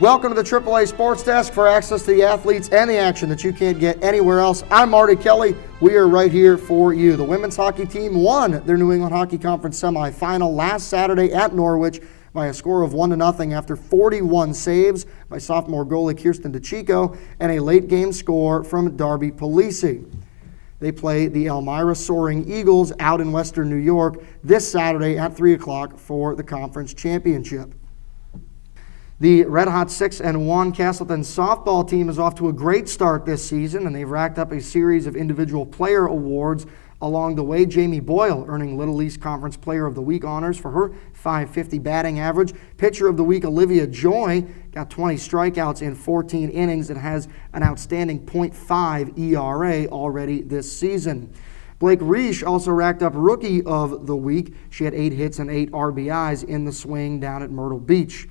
Welcome to the AAA Sportsdesk for access to the athletes and the action that you can't get anywhere else. I'm Marty Kelly. We are right here for you. The women's hockey team won their New England Hockey Conference semifinal last Saturday at Norwich by a score of 1-0 after 41 saves by sophomore goalie Kirsten DeChico and a late game score from Darby Polisi. They play the Elmira Soaring Eagles out in Western New York this Saturday at 3 o'clock for the conference championship. The Red Hot 6-1 Castleton softball team is off to a great start this season, and they've racked up a series of individual player awards along the way. Jamie Boyle earning Little East Conference Player of the Week honors for her .550 batting average. Pitcher of the Week Olivia Joy got 20 strikeouts in 14 innings and has an outstanding .5 ERA already this season. Blake Reish also racked up Rookie of the Week. She had 8 hits and 8 RBIs in the swing down at Myrtle Beach.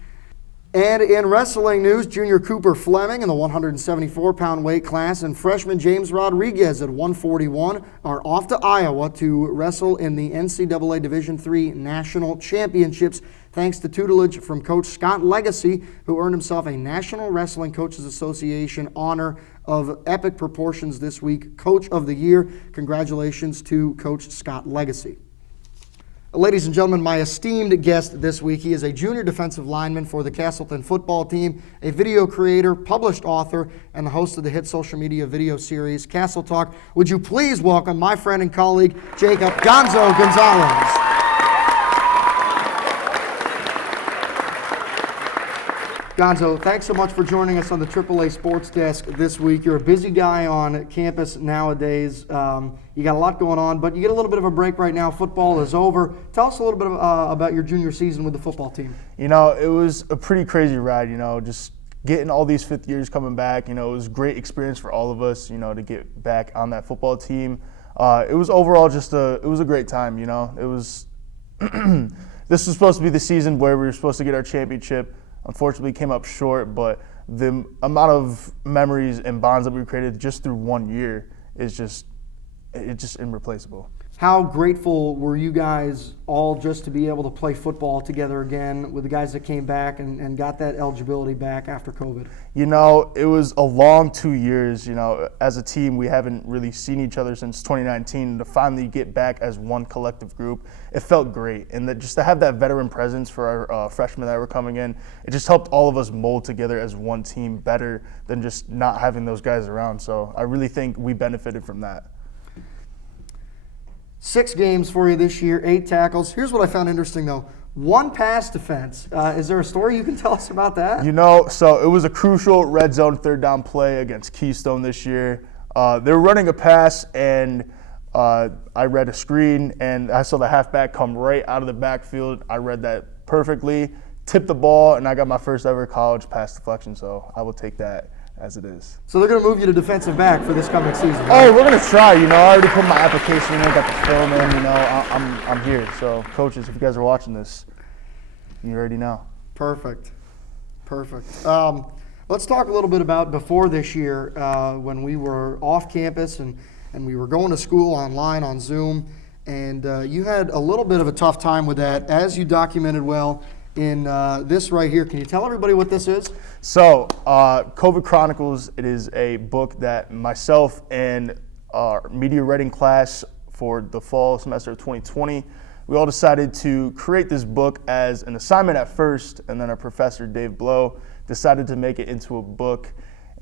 And in wrestling news, junior Cooper Fleming in the 174-pound weight class and freshman James Rodriguez at 141 are off to Iowa to wrestle in the NCAA Division III National Championships, thanks to tutelage from Coach Scott Legacy, who earned himself a National Wrestling Coaches Association honor of epic proportions this week, Coach of the Year. Congratulations to Coach Scott Legacy. Ladies and gentlemen, my esteemed guest this week, he is a junior defensive lineman for the Castleton football team, a video creator, published author, and the host of the hit social media video series, Castle Talk. Would you please welcome my friend and colleague, Jacob Gonzo Gonzalez. Gonzo, thanks so much for joining us on the AAA Sports Desk this week. You're a busy guy on campus nowadays. You got a lot going on, but you get a little bit of a break right now. Football is over. Tell us a little bit about your junior season with the football team. You know, it was a pretty crazy ride, just getting all these fifth years coming back. It was a great experience for all of us, to get back on that football team. It was overall it was a great time, It was, this was supposed to be the season where we were supposed to get our championship. Unfortunately, came up short, but the amount of memories and bonds that we created just through 1 year is just irreplaceable. How grateful were you guys all just to be able to play football together again with the guys that came back and got that eligibility back after COVID? It was a long 2 years. As a team, we haven't really seen each other since 2019. To finally get back as one collective group, it felt great. And just to have that veteran presence for our freshmen that were coming in, it just helped all of us mold together as one team better than just not having those guys around. So I really think we benefited from that. 6 games for you this year, 8 tackles. Here's what I found interesting, though. 1 pass defense. Is there a story you can tell us about that? So it was a crucial red zone third down play against Keystone this year. They were running a pass, and I read a screen, and I saw the halfback come right out of the backfield. I read that perfectly, tipped the ball, and I got my first ever college pass deflection, so I will take that as it is. So they're going to move you to defensive back for this coming season, right? Oh, we're going to try. I already put my application in, got the film in, I'm here. So, coaches, if you guys are watching this, you already know. Perfect. Let's talk a little bit about before this year when we were off campus and we were going to school online on Zoom, and you had a little bit of a tough time with that, as you documented well in this right here. Can you tell everybody what this is? So, COVID Chronicles, it is a book that myself and our media writing class for the fall semester of 2020, we all decided to create this book as an assignment at first, and then our professor, Dave Blow, decided to make it into a book.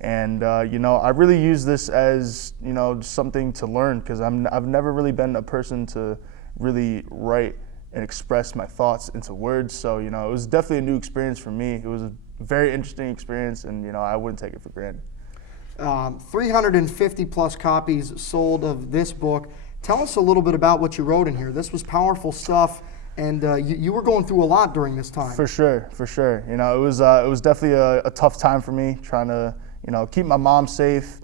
And, I really use this as, something to learn, because I've never really been a person to really write and express my thoughts into words. So, it was definitely a new experience for me. It was a very interesting experience, and, I wouldn't take it for granted. 350 plus copies sold of this book. Tell us a little bit about what you wrote in here. This was powerful stuff, and you were going through a lot during this time. For sure. It was definitely a tough time for me, trying to, keep my mom safe,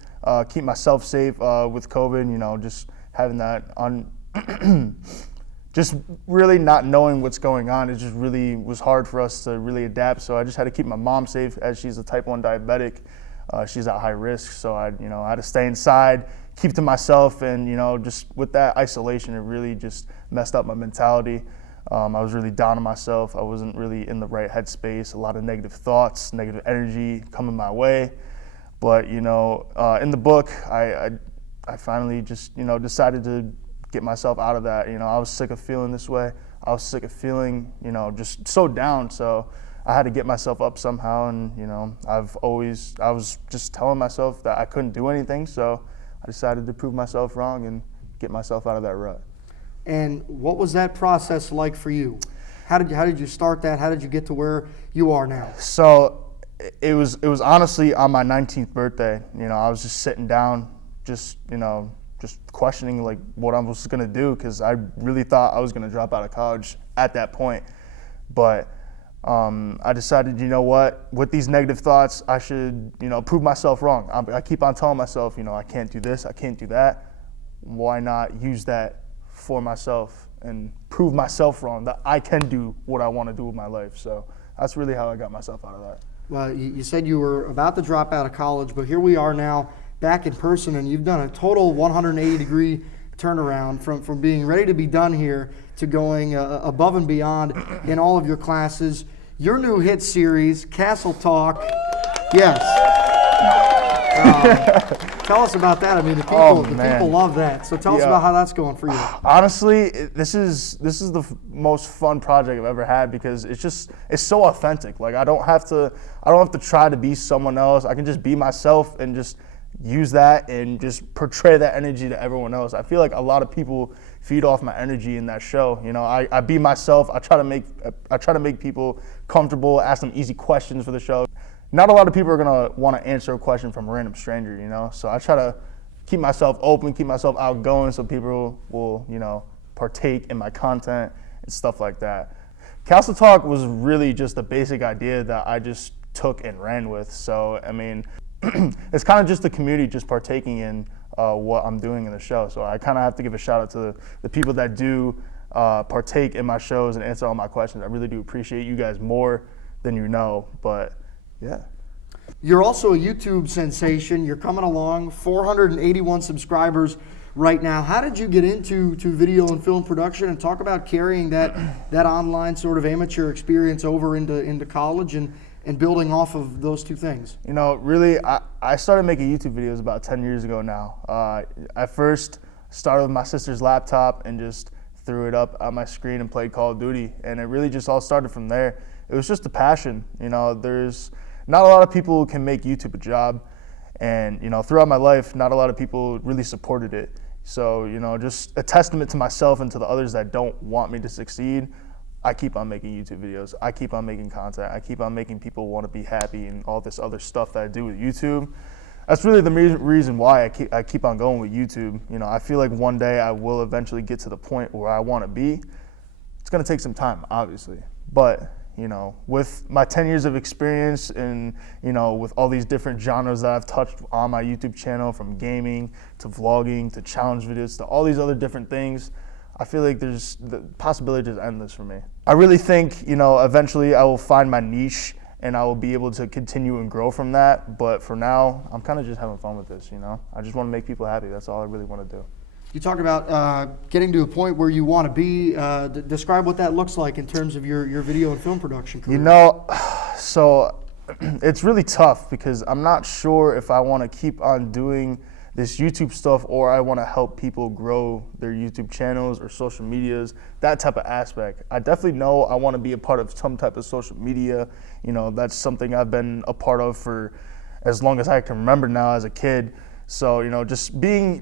keep myself safe with COVID, just having that on just really not knowing what's going on. It just really was hard for us to really adapt. So I just had to keep my mom safe, as she's a type 1 diabetic. She's at high risk. So I had to stay inside, keep to myself. And, just with that isolation, it really just messed up my mentality. I was really down on myself. I wasn't really in the right headspace. A lot of negative thoughts, negative energy coming my way. But in the book, I finally just decided to get myself out of that. I was sick of feeling this way. I was sick of feeling just so down. So I had to get myself up somehow. And I was just telling myself that I couldn't do anything. So I decided to prove myself wrong and get myself out of that rut. And what was that process like for you? How did you start that? How did you get to where you are now? So it was honestly on my 19th birthday. I was just sitting down, just questioning like what I was gonna do, because I really thought I was gonna drop out of college at that point. But I decided, with these negative thoughts, I should, prove myself wrong. I keep on telling myself, I can't do this, I can't do that. Why not use that for myself and prove myself wrong, that I can do what I want to do with my life? So that's really how I got myself out of that. Well, you said you were about to drop out of college, but here we are now back in person, and you've done a total 180-degree turnaround from being ready to be done here to going above and beyond in all of your classes. Your new hit series, Castle Talk, yes. Tell us about that. I mean, the people love that. So tell us about how that's going for you. Honestly, this is the most fun project I've ever had, because it's so authentic. Like I don't have to try to be someone else. I can just be myself and just use that and just portray that energy to everyone else. I feel like a lot of people feed off my energy in that show. I be myself. I try to make people comfortable, ask them easy questions for the show. Not a lot of people are gonna want to answer a question from a random stranger, so I try to keep myself open, keep myself outgoing, so people will, partake in my content and stuff like that. Castle Talk was really just a basic idea that I just took and ran with. So, I mean, it's kind of just the community just partaking in what I'm doing in the show. So I kind of have to give a shout out to the people that do partake in my shows and answer all my questions. I really do appreciate you guys more than you know, but yeah. You're also a YouTube sensation. You're coming along, 481 subscribers right now. How did you get into video and film production, and talk about carrying that online sort of amateur experience over into college and building off of those two things? Really, I started making YouTube videos about 10 years ago now. I first started with my sister's laptop and just threw it up on my screen and played Call of Duty, and it really just all started from there. It was just a passion. There's not a lot of people who can make YouTube a job, and throughout my life, not a lot of people really supported it. So just a testament to myself and to the others that don't want me to succeed. I keep on making YouTube videos. I keep on making content. I keep on making people want to be happy and all this other stuff that I do with YouTube. That's really the reason why I keep on going with YouTube. I feel like one day I will eventually get to the point where I want to be. It's going to take some time, obviously, but with my 10 years of experience and, with all these different genres that I've touched on my YouTube channel, from gaming to vlogging to challenge videos to all these other different things, I feel like the possibility is endless for me. I really think, eventually I will find my niche and I will be able to continue and grow from that. But for now, I'm kind of just having fun with this, I just want to make people happy. That's all I really want to do. You talk about getting to a point where you want to be. Describe what that looks like in terms of your video and film production career. So it's really tough, because I'm not sure if I want to keep on doing this YouTube stuff or I want to help people grow their YouTube channels or social medias, that type of aspect. I definitely know I want to be a part of some type of social media. That's something I've been a part of for as long as I can remember now as a kid. So, just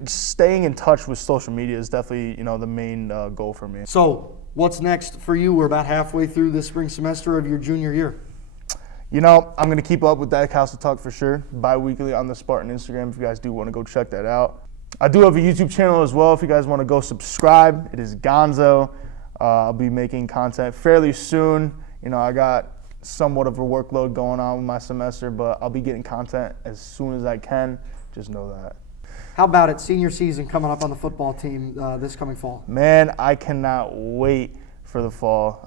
staying in touch with social media is definitely, the main goal for me. So, what's next for you? We're about halfway through the spring semester of your junior year. I'm going to keep up with that Castle Talk for sure, bi-weekly on the Spartan Instagram if you guys do want to go check that out. I do have a YouTube channel as well if you guys want to go subscribe. It is Gonzo. I'll be making content fairly soon. I got somewhat of a workload going on with my semester, but I'll be getting content as soon as I can. Just know that. How about it? Senior season coming up on the football team this coming fall. Man, I cannot wait for the fall.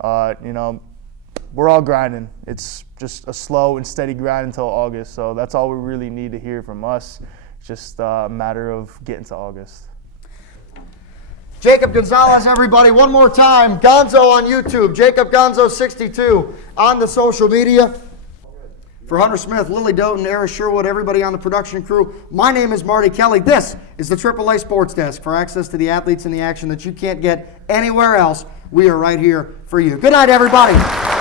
We're all grinding. It's just a slow and steady grind until August. So that's all we really need to hear from us. It's just a matter of getting to August. Jacob Gonzalez, everybody, one more time. Gonzo on YouTube, Jacob Gonzo62 on the social media. For Hunter Smith, Lily Doughton, Eric Sherwood, everybody on the production crew, my name is Marty Kelly. This is the AAA Sports Desk. For access to the athletes and the action that you can't get anywhere else, we are right here for you. Good night, everybody.